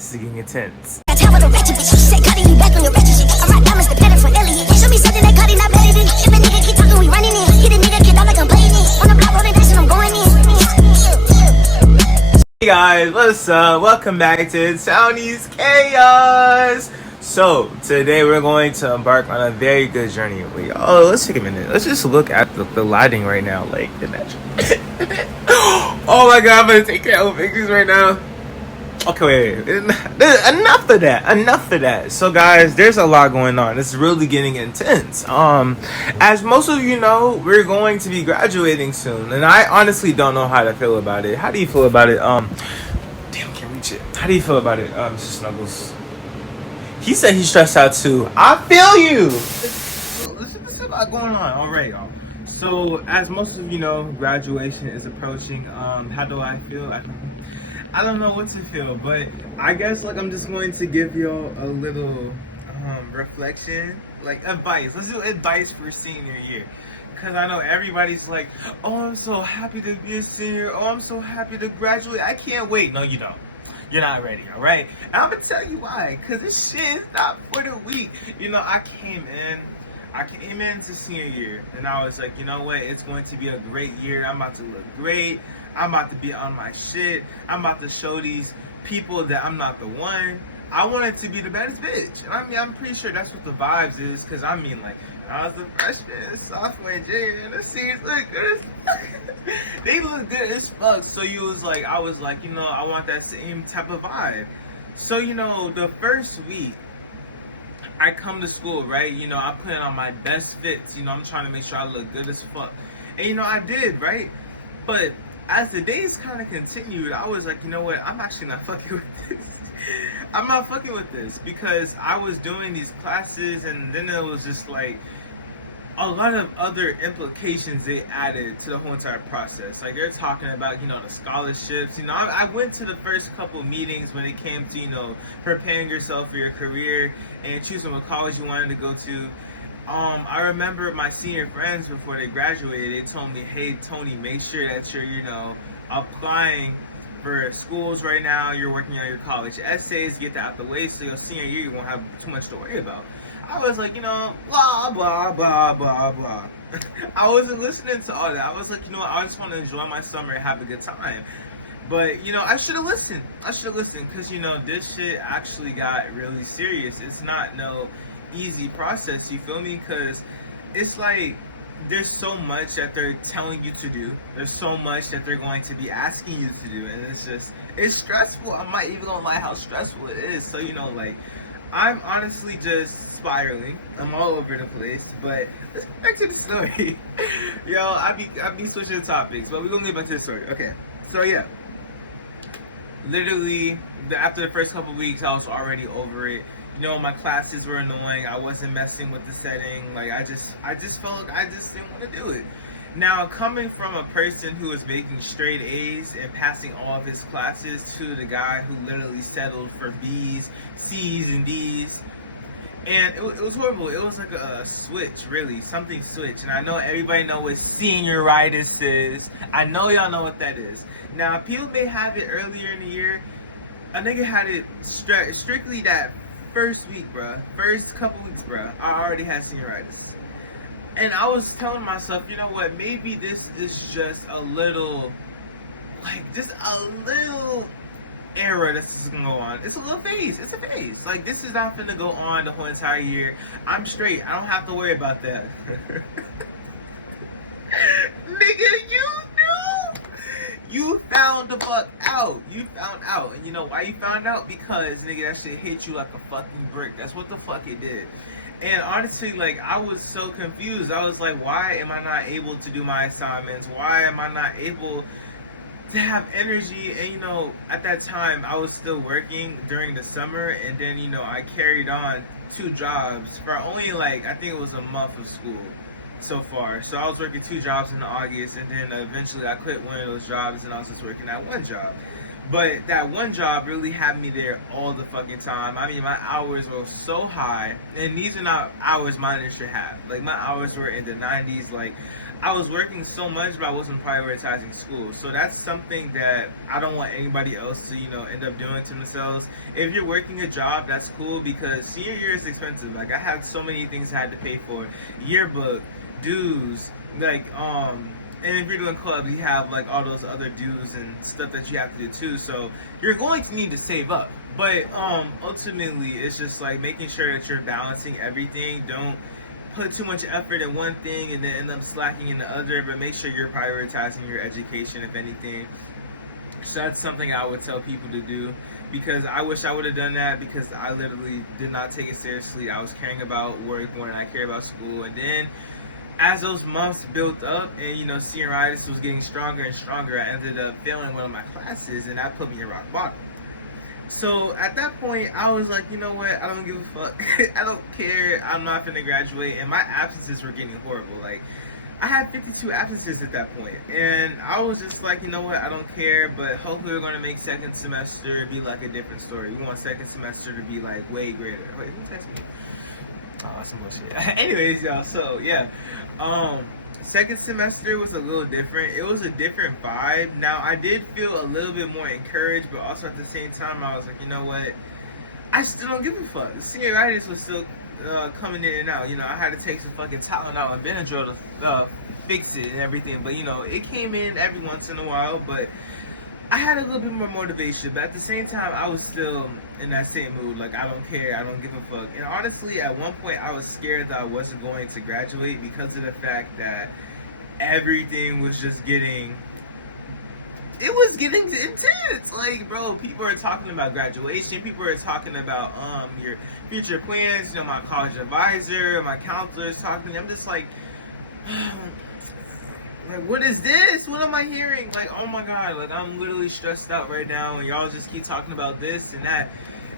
This is getting intense. I tell what a wretched bitch. She said, cutting you back on your wretched shit. I'm right, diamonds dependent for Elliot. Show me something that cutting not better than. If a nigga keep talking, we running in. Hit a nigga, kid, I'm like complaining. On the block, rolling dice, and I'm going in. Hey guys, what's up? Welcome back to TONI'S Chaos. So today we're going to embark on a very good journey. Let's take a minute. Let's just look at the lighting right now, like the natural. Oh my god, I'm gonna take care of pictures right now. Okay, wait. Enough of that. So guys, there's a lot going on. It's really getting intense. As most of you know, we're going to be graduating soon, and I honestly don't know how to feel about it. How do you feel about it? Damn, can't reach it. How do you feel about it, Mr. Snuggles? He said he's stressed out too. I feel you. There's a lot going on. All right, y'all. So as most of you know, graduation is approaching. How do I feel? I don't know what to feel, but I guess like I'm just going to give y'all a little reflection, like advice. Let's do advice for senior year, because I know everybody's like, oh, I'm so happy to be a senior. Oh, I'm so happy to graduate. I can't wait. No, you don't. You're not ready, all right? And I'm gonna tell you why, because this shit is not for the weak. You know, I came into senior year, and I was like, you know what? It's going to be a great year. I'm about to look great. I'm about to be on my shit. I'm about to show these people that I'm not the one. I wanted to be the baddest bitch. And I mean, I'm pretty sure that's what the vibes is. Because I mean, like, I was a freshman, sophomore, junior, and the seniors look good as fuck. They look good as fuck. So I was like, you know, I want that same type of vibe. So, you know, the first week, I come to school, right? You know, I put on my best fits. You know, I'm trying to make sure I look good as fuck. And, you know, I did, right? But as the days kind of continued, I was like, you know what? I'm actually not fucking with this. I'm not fucking with this, because I was doing these classes, and then it was just like a lot of other implications they added to the whole entire process. Like they're talking about, you know, the scholarships. You know, I went to the first couple meetings when it came to, you know, preparing yourself for your career and choosing what college you wanted to go to. I remember my senior friends before they graduated, they told me, hey, Tony, make sure that you're, you know, applying for schools right now. You're working on your college essays, get that out the way, so your senior year you won't have too much to worry about. I was like, you know, blah, blah, blah, blah, blah. I wasn't listening to all that. I was like, you know what, I just want to enjoy my summer and have a good time. But, you know, I should have listened. Because, you know, this shit actually got really serious. It's not no easy process, you feel me? Because it's like there's so much that they're telling you to do, there's so much that they're going to be asking you to do, and it's stressful. I'm not even gonna lie how stressful it is. So, you know, like, I'm honestly just spiraling. I'm all over the place. But let's get back to the story. Yo, I be switching topics, but we're gonna get back to the story. Okay, so yeah, literally after the first couple weeks I was already over it. You know, my classes were annoying. I wasn't messing with the setting. Like, I just felt like I just didn't want to do it. Now, coming from a person who was making straight A's and passing all of his classes to the guy who literally settled for B's, C's, and D's, and it was horrible. It was like a switch, really. Something switched. And I know everybody know what senioritis is. I know y'all know what that is. Now, people may have it earlier in the year. A nigga had it strictly that first week, bruh. First couple weeks, bruh. I already had senioritis. And I was telling myself, you know what, maybe this is just a little, like, just a little era that's gonna go on. It's a little phase. It's a phase. Like, this is not gonna go on the whole entire year. I'm straight. I don't have to worry about that. Nigga, you knew! You found the fuck out. You found out. And you know why you found out? Because, nigga, that shit hit you like a fucking brick. That's what the fuck it did. And honestly, like, I was so confused. I was like, why am I not able to do my assignments? Why am I not able to have energy? And, you know, at that time, I was still working during the summer. And then, you know, I carried on 2 jobs for only, like, I think it was a month of school so far. So I was working 2 jobs in August, and then eventually I quit one of those jobs, and I was just working at 1 job. But that one job really had me there all the fucking time. I mean, my hours were so high, and these are not hours mine should have. Like, my hours were in the 90s. Like, I was working so much, but I wasn't prioritizing school. So that's something that I don't want anybody else to, end up doing to themselves. If you're working a job, that's cool, because senior year is expensive. Like, I had so many things I had to pay for: yearbook, dues, like, and if you're doing clubs, you have like all those other dues and stuff that you have to do too. So you're going to need to save up. But ultimately, it's just like making sure that you're balancing everything. Don't put too much effort in one thing and then end up slacking in the other. But make sure you're prioritizing your education, if anything. So that's something I would tell people to do, because I wish I would have done that, because I literally did not take it seriously. I was caring about work more than I cared about school. And then as those months built up and, senioritis was getting stronger and stronger, I ended up failing one of my classes, and that put me in rock bottom. So at that point, I was like, you know what? I don't give a fuck. I don't care. I'm not going to graduate. And my absences were getting horrible. Like, I had 52 absences at that point. And I was just like, you know what? I don't care. But hopefully we're going to make second semester be like a different story. We want second semester to be like way greater. Wait, who texted me? Oh, some bullshit. Anyways, y'all, so yeah. Second semester was a little different. It was a different vibe. Now, I did feel a little bit more encouraged, but also at the same time, I was like, you know what? I still don't give a fuck. The senioritis was still coming in and out. I had to take some fucking Tylenol and Benadryl to fix it and everything. But, it came in every once in a while, but I had a little bit more motivation, but at the same time, I was still in that same mood. Like, I don't care, I don't give a fuck. And honestly, at one point, I was scared that I wasn't going to graduate, because of the fact that everything was just getting intense. Like, bro, people are talking about graduation. People are talking about your future plans. My college advisor, my counselor is talking to me. I'm just like, like, what is this? What am I hearing? Like, oh my god, like, I'm literally stressed out right now, and y'all just keep talking about this and that.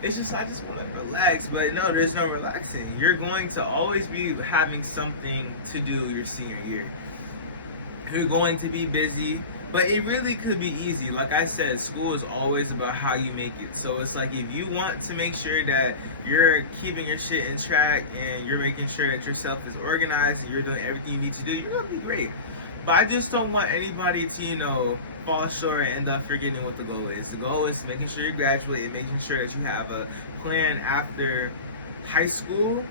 It's just, I just want to relax. But no, there's no relaxing. You're going to always be having something to do your senior year. You're going to be busy, but it really could be easy. Like I said, school is always about how you make it. So it's like, if you want to make sure that you're keeping your shit in track, and you're making sure that yourself is organized, and you're doing everything you need to do, you're going to be great. But I just don't want anybody to, fall short and end up forgetting what the goal is. The goal is making sure you graduate and making sure that you have a plan after high school.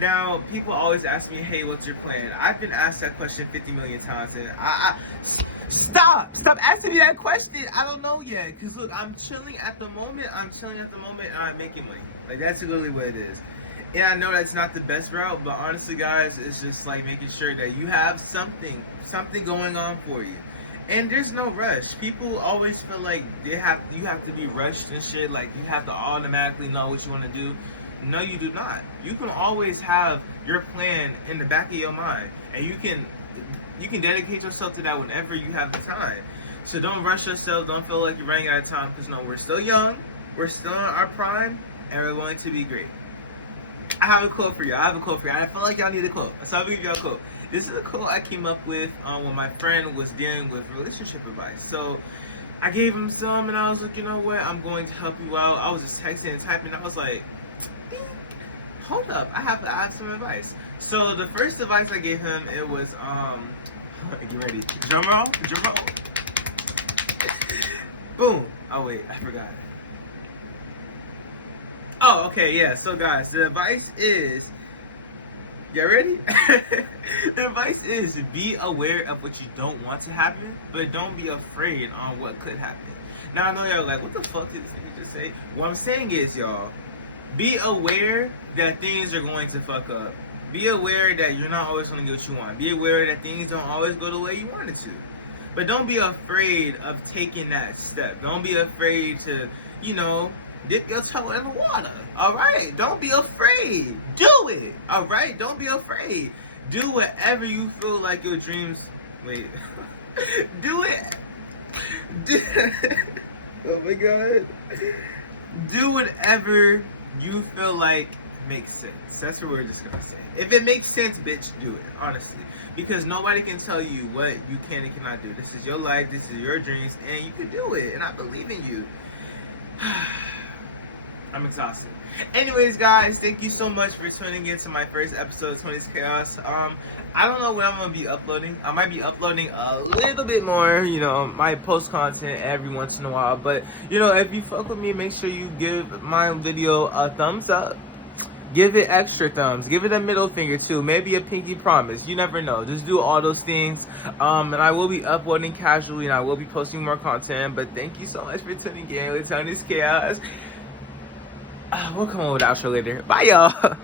Now, people always ask me, hey, what's your plan? I've been asked that question 50 million times, and Stop asking me that question. I don't know yet. Because, look, I'm chilling at the moment, and I'm making money. Like, that's literally what it is. And I know that's not the best route, but honestly, guys, it's just like making sure that you have something going on for you. And there's no rush. People always feel like you have to be rushed and shit. Like, you have to automatically know what you want to do. No, you do not. You can always have your plan in the back of your mind, and you can dedicate yourself to that whenever you have the time. So don't rush yourself. Don't feel like you're running out of time, because no, we're still young. We're still in our prime, and we're going to be great. I have a quote for you. I feel like y'all need a quote, so I'll give y'all a quote. This is a quote I came up with when my friend was dealing with relationship advice. So I gave him some, and I was like, you know what? I'm going to help you out. I was just texting and typing. I was like, ding, hold up. I have some advice. So the first advice I gave him, it was, get ready. Drum roll. Boom. Oh, wait. I forgot. Oh, okay, yeah. So, guys, the advice is, get ready? The advice is, be aware of what you don't want to happen, but don't be afraid on what could happen. Now, I know y'all are like, what the fuck did he just say? What I'm saying is, y'all, be aware that things are going to fuck up. Be aware that you're not always going to get what you want. Be aware that things don't always go the way you want it to. But don't be afraid of taking that step. Don't be afraid to, dip your toe in the water. Alright? Don't be afraid. Do it. Alright? Don't be afraid. Do whatever you feel like your dreams. Wait. Do it. Oh my god. Do whatever you feel like makes sense. That's what we're just gonna say. If it makes sense, bitch, do it, honestly. Because nobody can tell you what you can and cannot do. This is your life, this is your dreams, and you can do it. And I believe in you. I'm exhausted. Anyways, guys, thank you so much for tuning in to my first episode of TONI'S Chaos. I don't know when I'm gonna be uploading. I might be uploading a little bit more, you know, my post content every once in a while. But, you know, if you fuck with me, make sure you give my video a thumbs up. Give it extra thumbs. Give it a middle finger too. Maybe a pinky promise. You never know. Just do all those things. And I will be uploading casually, and I will be posting more content. But thank you so much for tuning in with TONI'S Chaos. We'll come on with outro later. Bye, y'all.